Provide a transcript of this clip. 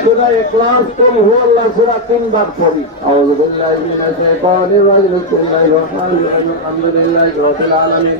সুরা ইখলাস করি, হু আল্লাহ, সুরা তিনবার পড়ি। আউযু বিল্লাহি মিনাশ শাইতানির রাজিম। বিসমিল্লাহির রহমানির রহিম। আলহামদুলিল্লাহি রাব্বিল আলামিন।